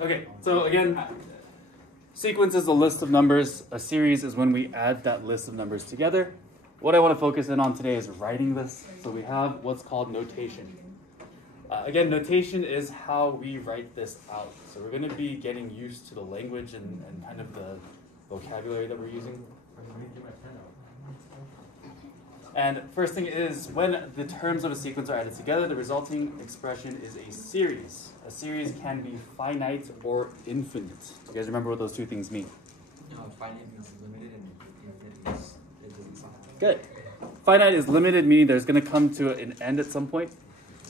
Okay, so again, sequence is a list of numbers. A series is when we add that list of numbers together. What I want to focus in on today is writing this. So we have what's called notation. Again, notation is how we write this out. So we're going to be getting used to the language and kind of the vocabulary that we're using. And first thing is, when the terms of a sequence are added together, the resulting expression is a series. A series can be finite or infinite. Do you guys remember what those two things mean? Finite is limited and infinite is it doesn't stop. Good. Finite is limited, meaning there's going to come to an end at some point.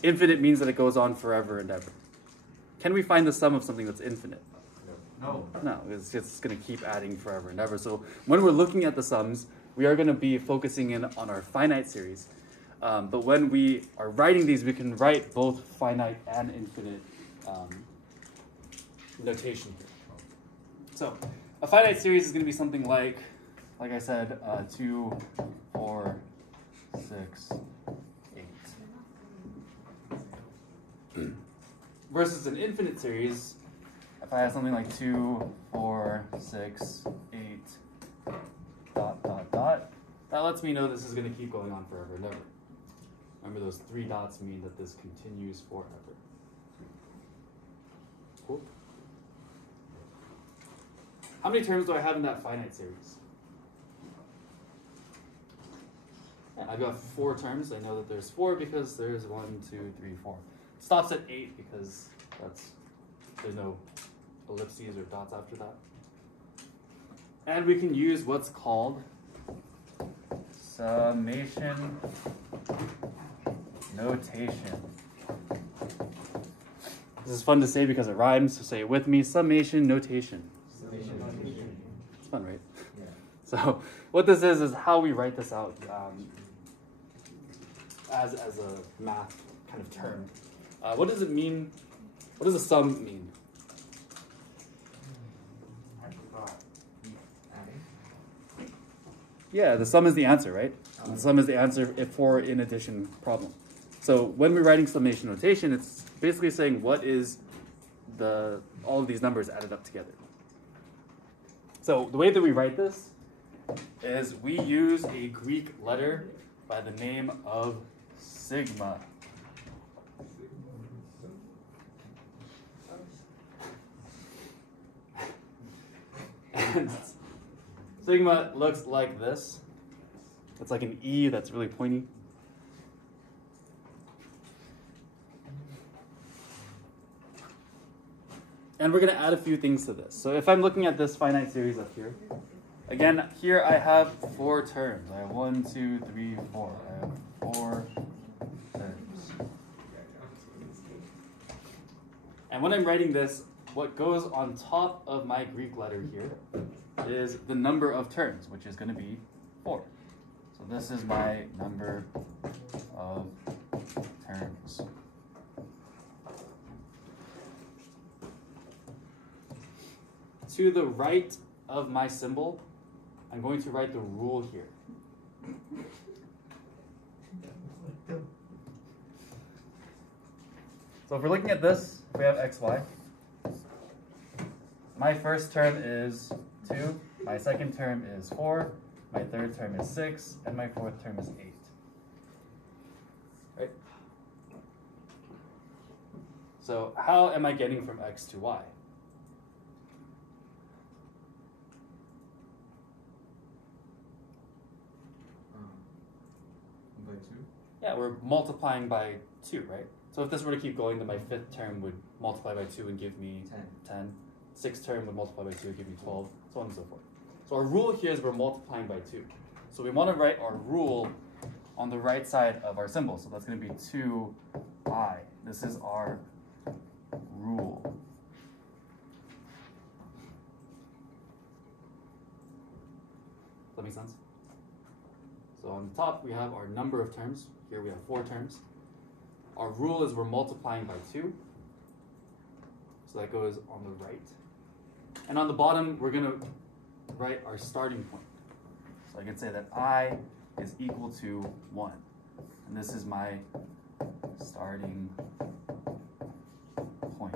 Infinite means that it goes on forever and ever. Can we find the sum of something that's infinite? No. No, it's just going to keep adding forever and ever. So when we're looking at the sums, we are going to be focusing in on our finite series. But when we are writing these, we can write both finite and infinite notation. So a finite series is going to be something like I said, 2, 4, 6, 8. Versus an infinite series, if I have something like 2, 4, 6, 8, ... that lets me know this is going to keep going on forever and ever. Remember, those 3 dots mean that this continues forever. Cool. How many terms do I have in that finite series? I've got 4 terms. I know that there's 4 because there's 1, 2, 3, 4. It stops at 8 because there's no ellipses or dots after that. And we can use what's called summation notation. This is fun to say because it rhymes, so say it with me. Summation notation. Summation notation. It's fun, right? Yeah. So what this is how we write this out as a math kind of term. What does it mean? What does a sum mean? Yeah, the sum is the answer, right? The sum is the answer for in addition problem. So when we're writing summation notation, it's basically saying what is all of these numbers added up together. So the way that we write this is we use a Greek letter by the name of sigma. And sigma looks like this. It's like an E that's really pointy. And we're going to add a few things to this. So if I'm looking at this finite series up here, again, here I have 4 terms. I have 1, 2, 3, 4. I have 4 terms. And when I'm writing this, what goes on top of my Greek letter here is the number of terms, which is going to be 4. So this is my number of terms. To the right of my symbol, I'm going to write the rule here. So if we're looking at this, we have xy. My first term is 2, my second term is 4, my third term is 6, and my fourth term is 8. Right? So how am I getting from x to y? By 2? Yeah, we're multiplying by 2, right? So if this were to keep going, then my 5th term would multiply by 2 and give me 10. 6th term would multiply by 2 and give me 12, so on and so forth. So our rule here is we're multiplying by 2. So we want to write our rule on the right side of our symbol. So that's going to be 2i. This is our rule. Does that make sense? So on the top, we have our number of terms. Here we have 4 terms. Our rule is we're multiplying by 2. So that goes on the right. And on the bottom, we're going to write our starting point. So I can say that I is equal to 1. And this is my starting point.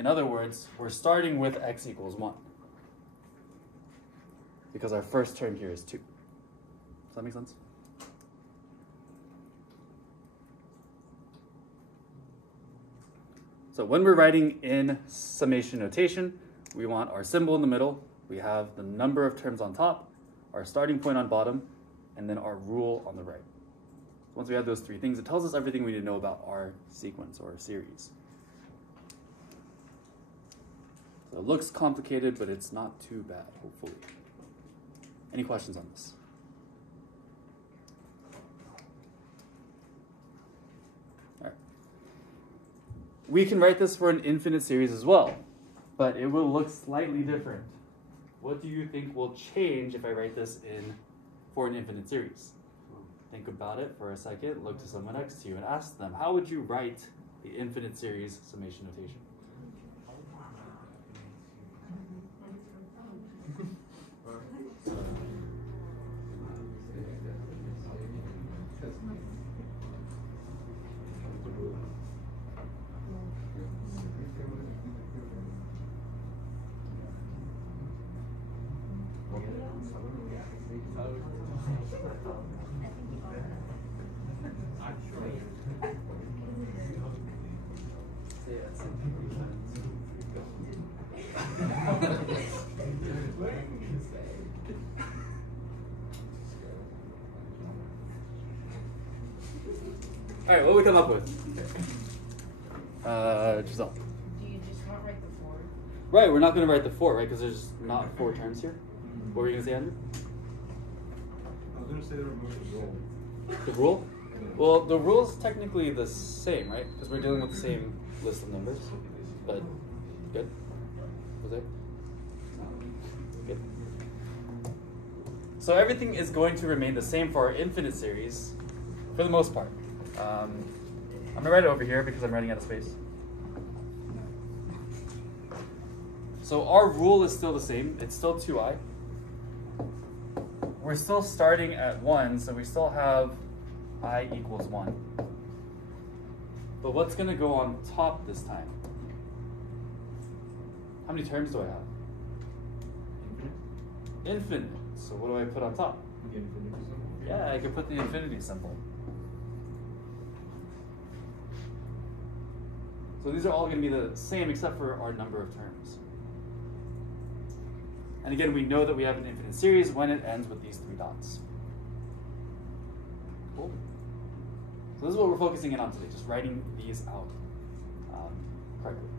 In other words, we're starting with x equals 1. Because our first term here is 2. Does that make sense? So when we're writing in summation notation, we want our symbol in the middle, we have the number of terms on top, our starting point on bottom, and then our rule on the right. Once we have those three things, it tells us everything we need to know about our sequence or series. So it looks complicated, but it's not too bad, hopefully. Any questions on this? All right. We can write this for an infinite series as well, but it will look slightly different. What do you think will change if I write this for an infinite series? Think about it for a second, look to someone next to you and ask them, how would you write the infinite series summation notation? All right, what we come up with? Giselle. Do you just not write the 4? Right, we're not going to write the 4, right? Because there's not 4 terms here. What were you going to say, Andrew? I was going to say to remove the rule. The rule? Well, the rule is technically the same, right? Because we're dealing with the same list of numbers. But, good? Was it? Good. So everything is going to remain the same for our infinite series, for the most part. I'm going to write it over here because I'm running out of space. So our rule is still the same. It's still 2i. We're still starting at 1, so we still have I equals 1. But what's going to go on top this time? How many terms do I have? Infinite. So what do I put on top? The infinity symbol. Yeah, I can put the infinity symbol. So these are all going to be the same except for our number of terms. And again, we know that we have an infinite series when it ends with these 3 dots. Cool. So this is what we're focusing in on today, just writing these out correctly.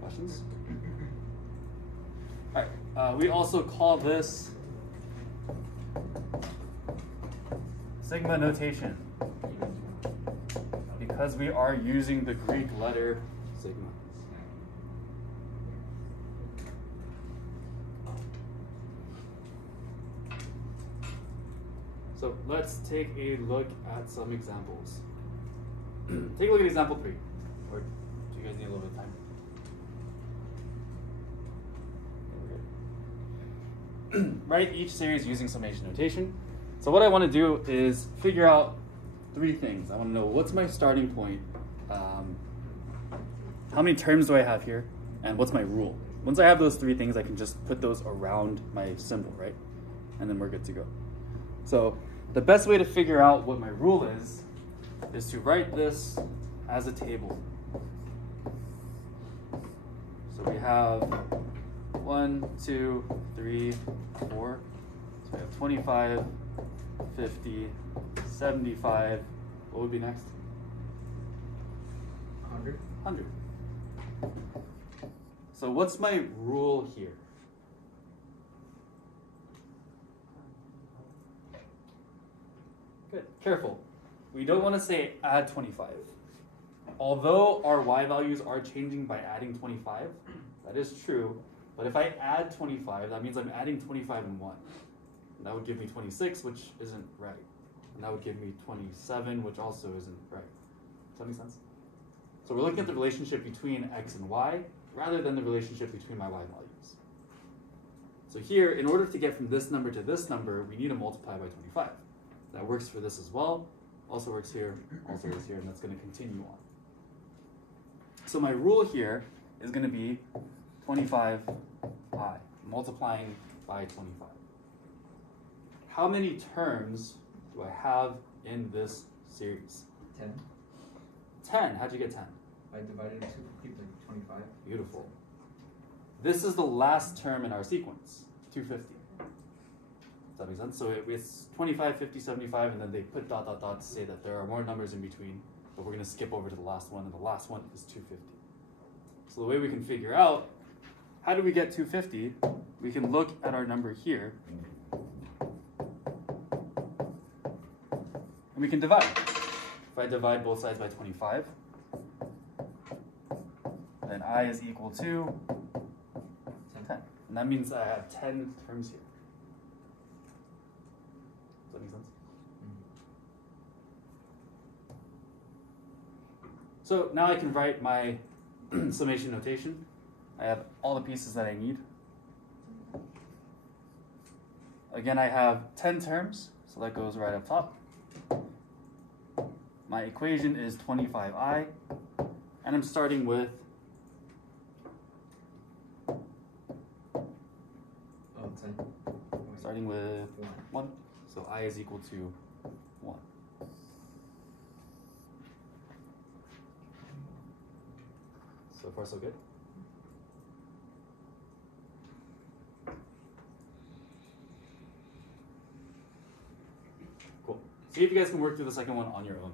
Questions? All right, we also call this sigma notation because we are using the Greek letter sigma. So let's take a look at some examples. Take a look at example 3. Or do you guys need a little bit of time? Write each series using summation notation. So what I want to do is figure out 3 things. I want to know what's my starting point, how many terms do I have here, and what's my rule. Once I have those 3 things, I can just put those around my symbol, right? And then we're good to go. So the best way to figure out what my rule is to write this as a table. So we have 1, 2, 3, 4. So we have 25, 50, 75. What would be next? 100. 100. So what's my rule here? Good. Careful. We don't want to say add 25. Although our y values are changing by adding 25, that is true. But if I add 25, that means I'm adding 25 and 1. And that would give me 26, which isn't right. And that would give me 27, which also isn't right. Does that make sense? So we're looking at the relationship between x and y, rather than the relationship between my y values. So here, in order to get from this number to this number, we need to multiply by 25. That works for this as well. Also works here, and that's going to continue on. So my rule here is going to be 25i, multiplying by 25. How many terms do I have in this series? 10. 10. How'd you get 10? I divided 250 by 25. Beautiful. This is the last term in our sequence, 250. Does that make sense? So it's 25, 50, 75, and then they put dot, dot, dot to say that there are more numbers in between, but we're going to skip over to the last one, and the last one is 250. So the way we can figure out how do we get 250, we can look at our number here, and we can divide. If I divide both sides by 25, then I is equal to 10. And that means I have 10 terms here. Does that make sense? So now I can write my summation notation. I have all the pieces that I need. Again, I have 10 terms, so that goes right up top. My equation is 25i, and I'm starting with starting with 1. So I is equal to 1. So far, so good. Cool. See if you guys can work through the second one on your own.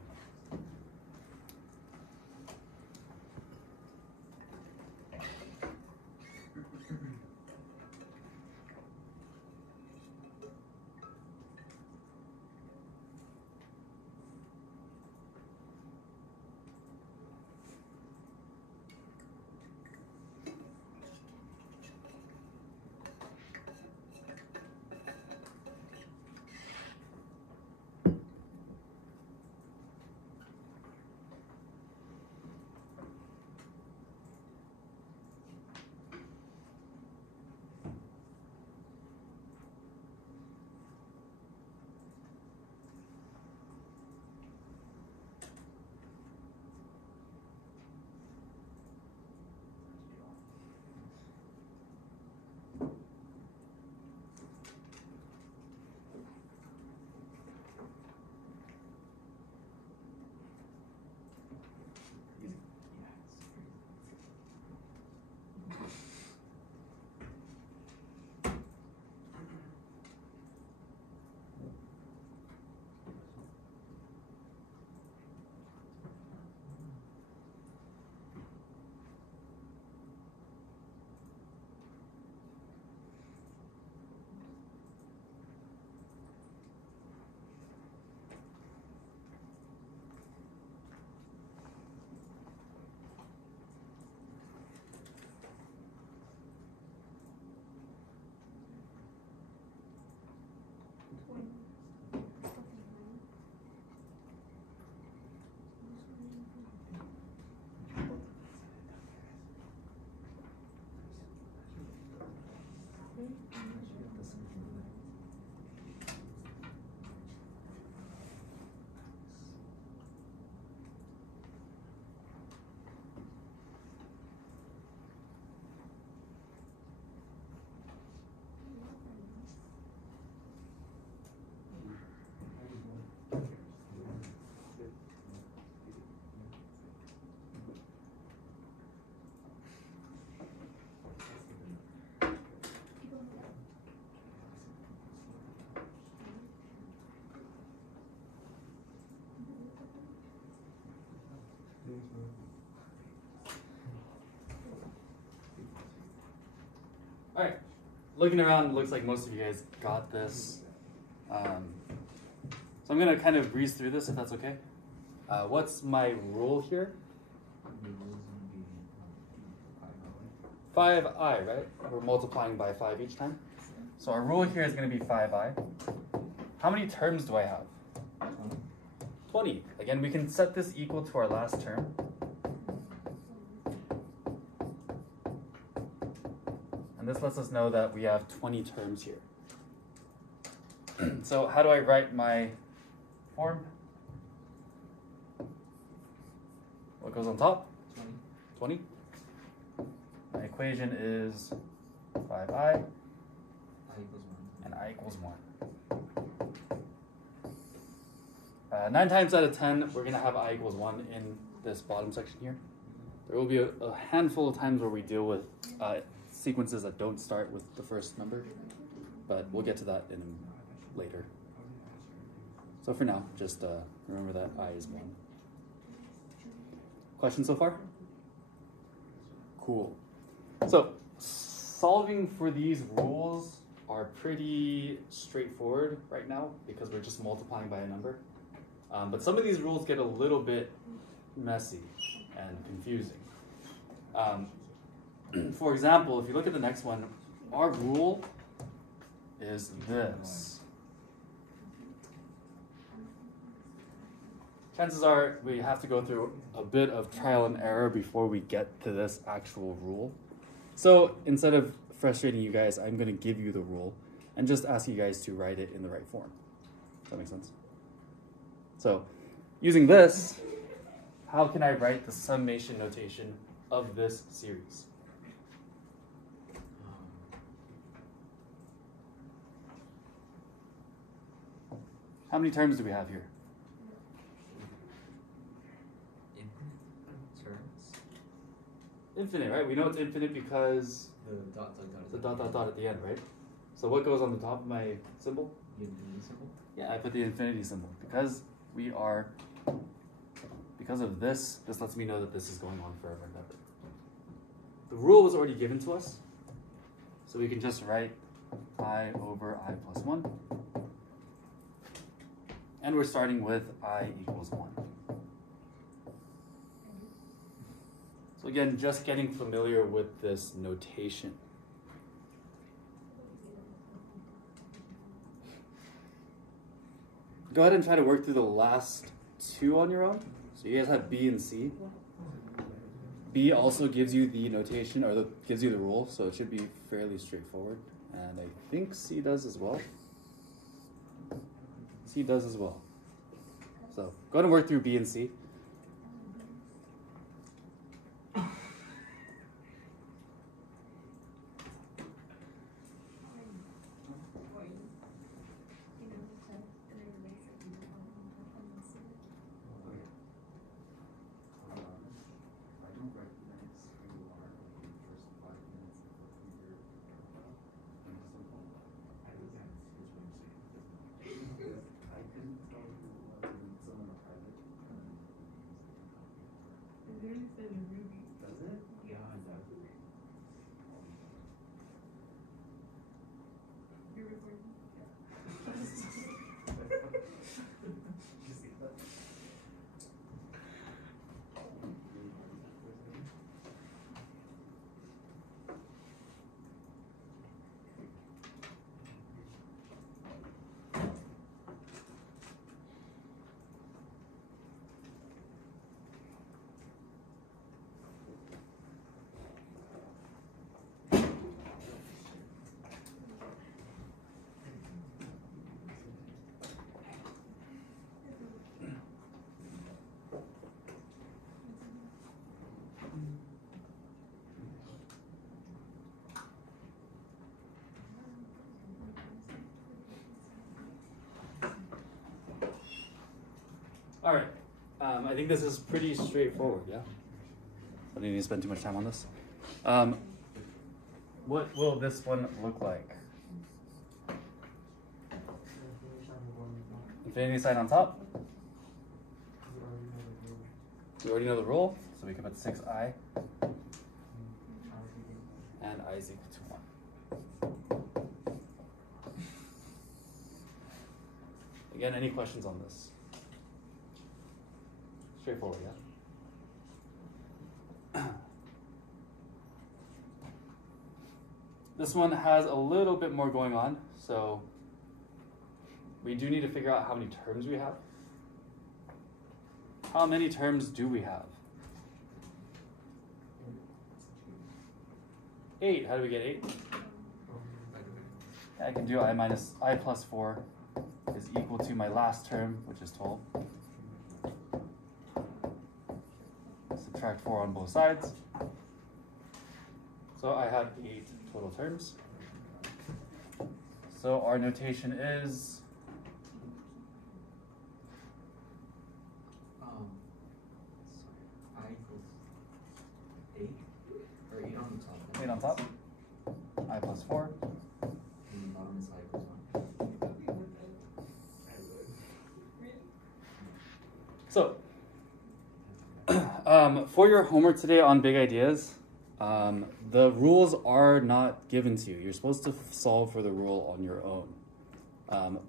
All right, looking around, it looks like most of you guys got this. So I'm gonna kind of breeze through this if that's okay. What's my rule here? 5i, right? We're multiplying by 5 each time. So our rule here is gonna be 5i. How many terms do I have? 20. Again, we can set this equal to our last term. And this lets us know that we have 20 terms here. So how do I write my form? What goes on top? 20. My equation is 5i I equals 1. and I equals 1. 9 times out of 10, we're going to have I equals 1 in this bottom section here. There will be a handful of times where we deal with sequences that don't start with the first number, but we'll get to that in later. So for now, just remember that I is 1. Questions so far? Cool. So solving for these rules are pretty straightforward right now because we're just multiplying by a number. But some of these rules get a little bit messy and confusing. For example, if you look at the next one, our rule is this. Chances are we have to go through a bit of trial and error before we get to this actual rule. So instead of frustrating you guys, I'm going to give you the rule and just ask you guys to write it in the right form. Does that make sense? So using this, how can I write the summation notation of this series? How many terms do we have here? Infinite terms. Infinite, right? We know it's infinite because The dot dot dot. the dot dot dot at the end, right? So what goes on the top of my symbol? The infinity symbol. Yeah, I put the infinity symbol because because of this lets me know that this is going on forever and ever. The rule was already given to us, so we can just write I over I plus 1. And we're starting with I equals 1. So again, just getting familiar with this notation. Go ahead and try to work through the last two on your own. So you guys have B and C. B also gives you the notation, or gives you the rule, so it should be fairly straightforward. And I think C does as well. C does as well. So go ahead and work through B and C. All right, I think this is pretty straightforward, yeah? I don't need to spend too much time on this. What will this one look like? Infinity sign on top. We already know the rule, so we can put 6i. And I is equal to 1. Again, any questions on this? Straightforward, yeah? This one has a little bit more going on, so we do need to figure out how many terms we have. How many terms do we have? 8. How do we get 8? I can do I plus 4 is equal to my last term, which is 12. Subtract 4 on both sides. So I have 8 total terms. So our notation is I equals 8, or 8 on the top. 8 on top, I plus 4. And the bottom is I equals 1. So, for your homework today on big ideas, the rules are not given to you. You're supposed to solve for the rule on your own.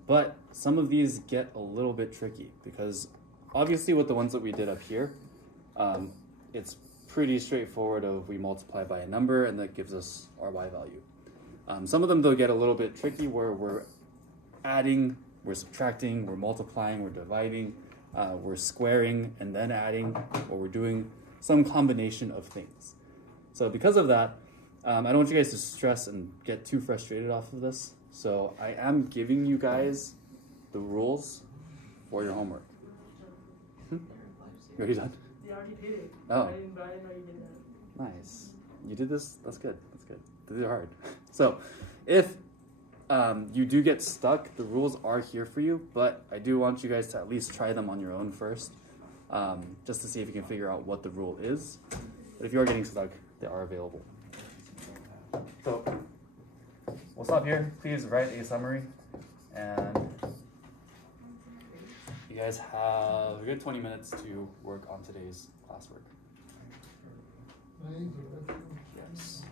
But some of these get a little bit tricky because obviously with the ones that we did up here, it's pretty straightforward of we multiply by a number and that gives us our y value. Some of them though get a little bit tricky where we're adding, we're subtracting, we're multiplying, we're dividing, we're squaring and then adding, or we're doing some combination of things. So because of that, I don't want you guys to stress and get too frustrated off of this. So I am giving you guys the rules for your homework. You already done? They already did it. Oh. I didn't know you did that. Nice. You did this? That's good. That's good. These are hard. So if you do get stuck, the rules are here for you, but I do want you guys to at least try them on your own first, just to see if you can figure out what the rule is. But if you are getting stuck, they are available. So we'll stop here. Please write a summary, and you guys have a good 20 minutes to work on today's classwork. Yes.